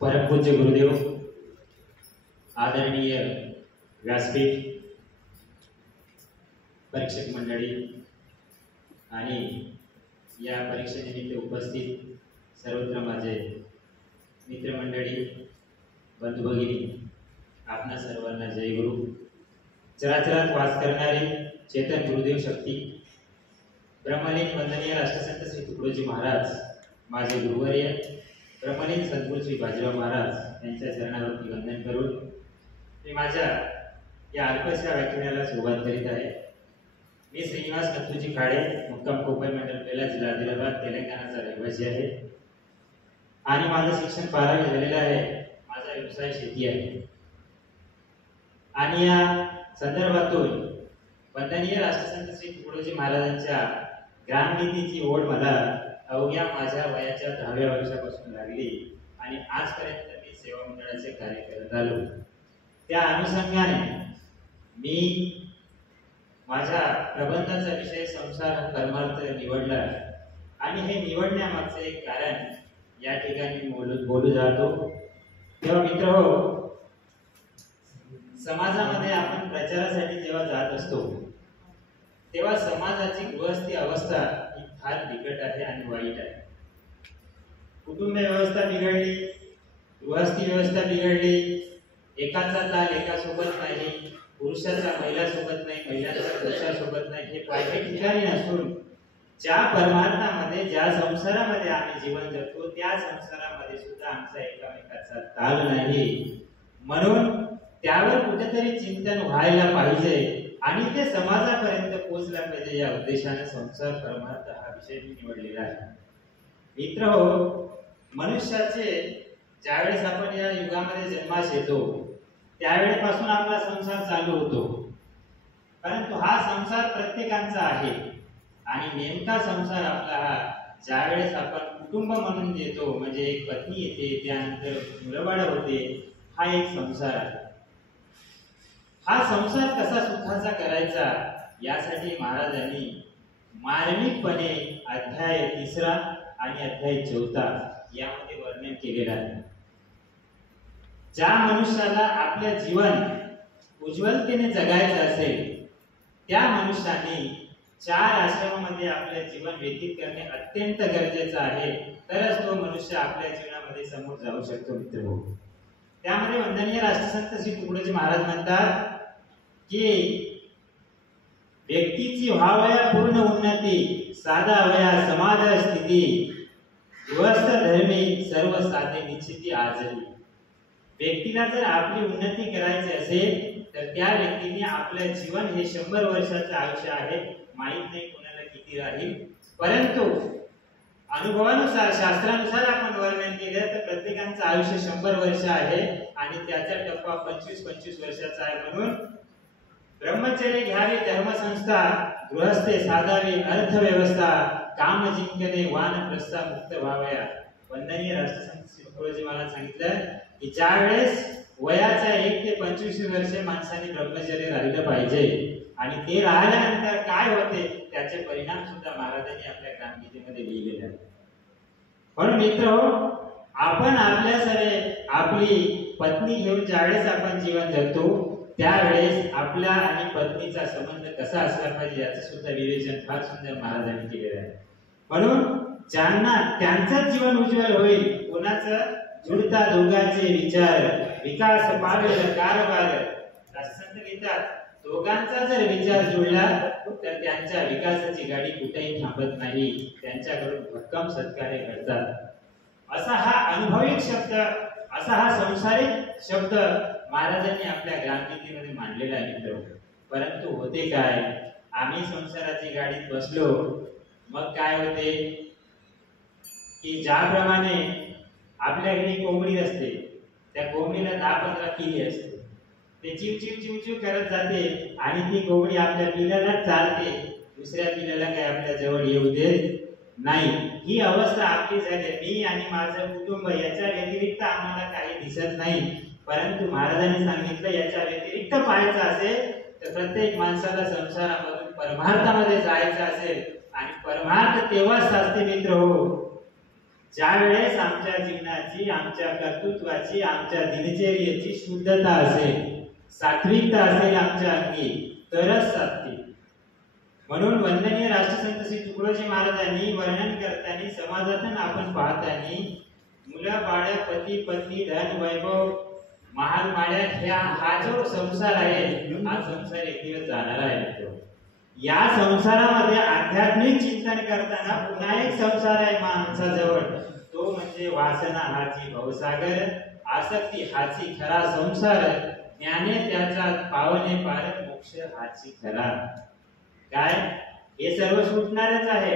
परमपूज्य गुरुदेव, आदरणीय व्यासपीठ, परीक्षक मंडळी आणि या परीक्षेनिमित्त उपस्थित सर्वत्र माझे मित्रमंडळी, बंधू भगिनी, आपणा सर्वांना जय गुरु. चराचरात वास करणारे चेतन गुरुदेव शक्ती, ब्रह्मलीन वंदनीय राष्ट्रसंत श्री तुकडोजी महाराज, माझे गुरुवर्य ब्रह्मलीन सद्गुरू श्री बाजीराव महाराज यांच्या चरणावरती वंदन करून मी माझ्या या अल्पशा व्याख्यानाला सुरुवात करीत आहे. मी श्रीनिवास नथुजी खाडे, मुक्काम कोपई मंडल पेला, जिल्हा आदिलाबाद, तेलंगणाचा रहिवासी आहे आणि माझं शिक्षण 12वी झालेलं आहे. माझा व्यवसाय शेती आहे आणि या संदर्भातून वंदनीय राष्ट्रसंत श्री तुकडोजी महाराजांच्या ग्रामनीतीची ओढ मला अवघ्या माझ्या वयाच्या 10व्या वर्षापासून लागली आणि आजपर्यंत मी सेवा मंडळाचे कार्य करत आलो. त्या अनुषंगाने मी माझ्या प्रबंधाचा विषय संसार परमार्थ निवडला आणि हे निवडण्यामागचे एक कारण या ठिकाणी बोलू जातो. तेव्हा मित्रहो, समाजामध्ये आपण प्रचारासाठी जेव्हा जात असतो तेव्हा समाजाची गृहस्थी अवस्था ही फार बिकट आहे आणि वाईट आहे. कुटुंब व्यवस्था बिघडली, गृहस्थी व्यवस्था बिघडली, एकाचा ताल एकासोबत नाही, पुरुषाचा महिलासोबत नाही, महिलांचा पुरुषासोबत नाही, हे पाहिजे ठिकाणी नसून ज्या परमार्थामध्ये, ज्या संसारामध्ये आम्ही जीवन जगतो त्या संसारामध्ये सुद्धा आमचा एकामेकाचा ताल नाही. म्हणून त्यावर कुठेतरी चिंतन व्हायला पाहिजे आणि ते समाजापर्यंत पोहोचला पाहिजे. या उद्देशाने संसार परमार्थ हा विषय मी निवडलेला आहे. मित्रहो, मनुष्याचे ज्यावेळेस आपण या युगामध्ये जन्मास येतो त्यावेळेपासून आपला संसार चालू होतो, परंतु हा संसार प्रत्येकाचा आहे आणि नेमका संसार आपला हा ज्यावेळेस आपण कुटुंब म्हणून येतो, म्हणजे एक पत्नी येते, त्यानंतर मुलबाळ होते, हा एक संसार आहे. हा संसार कसा सुखाचा करायचा यासाठी महाराजांनी मार्मिकपणे अध्याय 3 आणि अध्याय 14 यामध्ये वर्णन केलेलं आहे. ज्या मनुष्याला आपले जीवन उज्ज्वलतेने जगायचं असेल त्या मनुष्याने 4 आश्रमामध्ये आपले जीवन व्यतीत करणे अत्यंत गरजेचं आहे, तरच तो मनुष्य आपल्या जीवनामध्ये समोर जाऊ शकतो. मित्रहो, त्यामध्ये वंदनीय राष्ट्रसंत श्री तुकडोजी महाराज म्हणतात की व्यक्तीची व्हावया पूर्ण उन्नती, साधा वया समाज स्थिती, गृहस्थ धर्मी सर्व साधे निश्चिती आजही. व्यक्तीला जर आपली उन्नती करायची असेल तर त्या व्यक्तीने आपलं जीवन हे 100 वर्षाचं आयुष्य आहे, माहित नाही कोणाला किती राहील, परंतु अनुभवानुसार, शास्त्रानुसार आपण वर्णन केलं तर प्रत्येकाचं आयुष्य 100 वर्ष आहे आणि त्याचा टप्पा 25-25 वर्षाचा आहे. म्हणून ब्रह्मचर्य घ्यावे, धर्मसंस्था, गृहस्थे साधावी, अर्थव्यवस्था, काम जिंकणे, वानप्रस्था, मुक्त व्हावया. वंदनीय राष्ट्रसंत श्री तुकडोजी महाराज सांगितलं की ज्या वेळेस वयाच्या 1 ते 25 वर्षे माणसाने ब्रह्मचर्य राहिलं पाहिजे आणि ते राहिल्यानंतर काय होते त्याचे परिणाम सुद्धा महाराजांनी आपल्या ग्रामगीतेमध्ये लिहिलेले आहेत. म्हणून मित्रहो, आपण आपली पत्नी घेऊन ज्यावेळेस आपण जीवन जगतो त्यावेळेस आपला आणि पत्नीचा संबंध कसा असला पाहिजे याचं सुद्धा विवेचन फार सुंदर महाराजांनी केलेलं आहे. म्हणून ज्यांना त्यांचं जीवन उज्ज्वल होईल, कोणाचं जुळता दोघांचे विचार, विकास पावेल कारभार. राष्ट्रसंत लिहितात, दोघांचा जर विचार जुळला तर त्यांच्या विकासाची गाडी कुठेही थांबत नाही, त्यांच्याकडून भक्कम सत्कार्य घडतात. असा हा अनुभविक शब्द, असा हा संसारिक शब्द महाराजांनी आपल्या ग्रामगीतेमध्ये मांडलेला आहे. मित्र, परंतु होते काय, आम्ही संसाराची गाडीत बसलो, मग काय होते की ज्याप्रमाणे आपल्या घरी कोंबडी असते, त्या कोंबडीला 10-15 पिल्ले असते, ते चिवचिव करत जाते आणि ती कोंबडी आपल्या पिल्लाला चालते, दुसऱ्या पिल्लाला काय आपल्या जवळ येऊ देत नाही. ही अवस्था आपली झाली. मी आणि माझं कुटुंब याच्या व्यतिरिक्त आम्हाला काही दिसत नाही, परंतु महाराजांनी सांगितलं याच्या व्यतिरिक्त पाहायचं असेल तर प्रत्येक माणसाला संसारामधून परमार्थामध्ये जायचं असेल आणि परमार्थ तेव्हाच साधते. मित्र हो, ज्या वेळेस आमच्या जीवनाची, आमच्या कर्तृत्वाची, आमच्या दिनचर्येची शुद्धता असेल, सात्विकता असेल आमच्या अंगी, तरच सात्विक. म्हणून वंदनीय राष्ट्रसंत श्री तुकडोजी महाराजांनी वर्णन करताना समाजातून आपण पाहताना मुलं बाळ, पती पत्नी, धन वैभव, महाल माड्या, हा जो संसार आहे हा संसार एक दिवस जाणार आहे. या संसारामध्ये आध्यात्मिक चिंतन करताना पुन्हा एक संसार आहे माणसाजवळ, तो म्हणजे वासना हाची भवसागर, आसक्ती हाची खरा संसार, ज्ञाने त्याचा पावने पार, मोक्ष हाची खरा. काय हे सर्व सुटणारच आहे,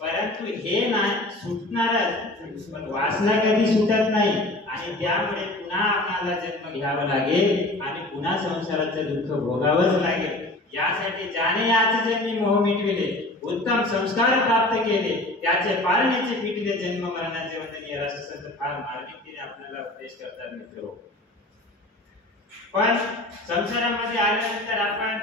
परंतु हे नाही सुटणारच, पण वासना कधी सुटत नाही आणि त्यामुळे पुन्हा आपल्याला जन्म घ्यावा लागेल आणि पुन्हा संसाराचं दुःख भोगावंच लागेल. यासाठी ज्याने याच जन्मी मोह मिटविले, उत्तम संस्कार प्राप्त केले, त्याचे पालनेचे फिटले जन्म मरणाचे वंदनीय राष्ट्रसंत फार मार्मिकतेने आपल्याला उपदेश करतात मित्र. पण संसारामध्ये आल्यानंतर आपण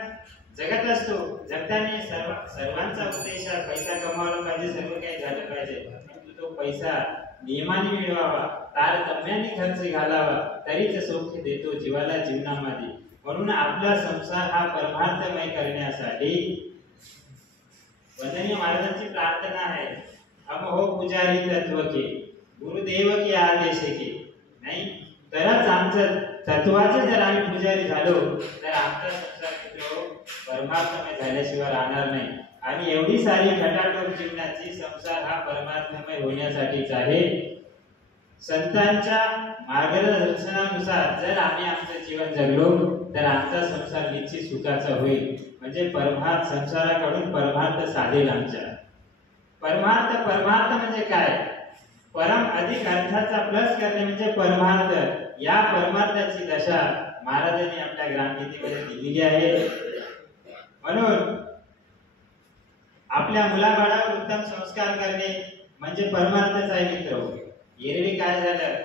जगत असतो, जगताना सर्वांचा उद्देश पैसा कमावला पाहिजे, सर्व काही झालं पाहिजे, परंतु तो पैसा नियमाने मिळवावा, तारतम्याने खर्च घालावा, तरीच सौख्य देतो जीवाला जीवनामध्ये. म्हणून आपला संसार हा परमार्थमय करण्यासाठी वंदनीय महाराजांची प्रार्थना आहे, हम हो पुजारी तत्व के, गुरुदेव के आदेश के. नाही तरच आमचं तत्वाचे जर आम्ही पुजारी झालो तर आमचा संसार मित्र परमार्थमय झाल्याशिवाय राहणार नाही. आणि एवढी सारी खटाटोप जीवनाची संसार हा परमार्थमय होण्यासाठीच आहे. संतांच्या मार्गदर्शनानुसार जर आम्ही आमचं जीवन जगलो तर आमचा संसार निश्चित सुखाचा होईल. म्हणजे परमार्थ, संसाराकडून परमार्थ साधेल आमच्या. परमार्थ म्हणजे काय? परम अधिक अर्थाचा प्लस करणे म्हणजे परमार्थ. या परमार्थाची दशा महाराजांनी आपल्या ग्रामगीतेमध्ये दिलेली आहे. म्हणून आपल्या मुलाबाळावर उत्तम संस्कार करणे म्हणजे परमार्थच आहे मित्र. एरवी काय झालं,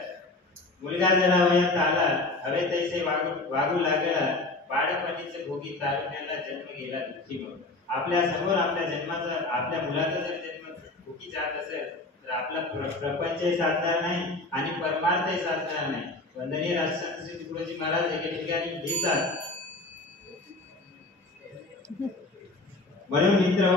मुलगा जरा वयात आला, हवे तैसे वागू लागला, बाळपणीचे भोगी तारुण्याला जन्म गेला दुःखी. मग आपल्या समोर आपल्या जन्माचा, आपल्या मुलाचा जर जन्म दुःखी जात असेल तर आपला प्रपंचही साधणार नाही आणि परमार्थही साधणार नाही. वंदनीय राष्ट्रसंत श्री तुकडोजी महाराज एके ठिकाणी लिहितात, म्हणून मित्र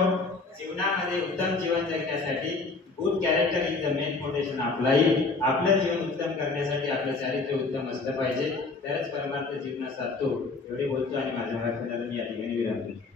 जीवनामध्ये उत्तम जीवन जगण्यासाठी good character is the main foundation. आपलं जीवन उत्तम करण्यासाठी आपलं चारित्र्य उत्तम असलं पाहिजे, तरच परमार्थ जीवनात साधतो. एवढे बोलतो आणि माझ्या वाक्याला मी या ठिकाणी विराम देतो.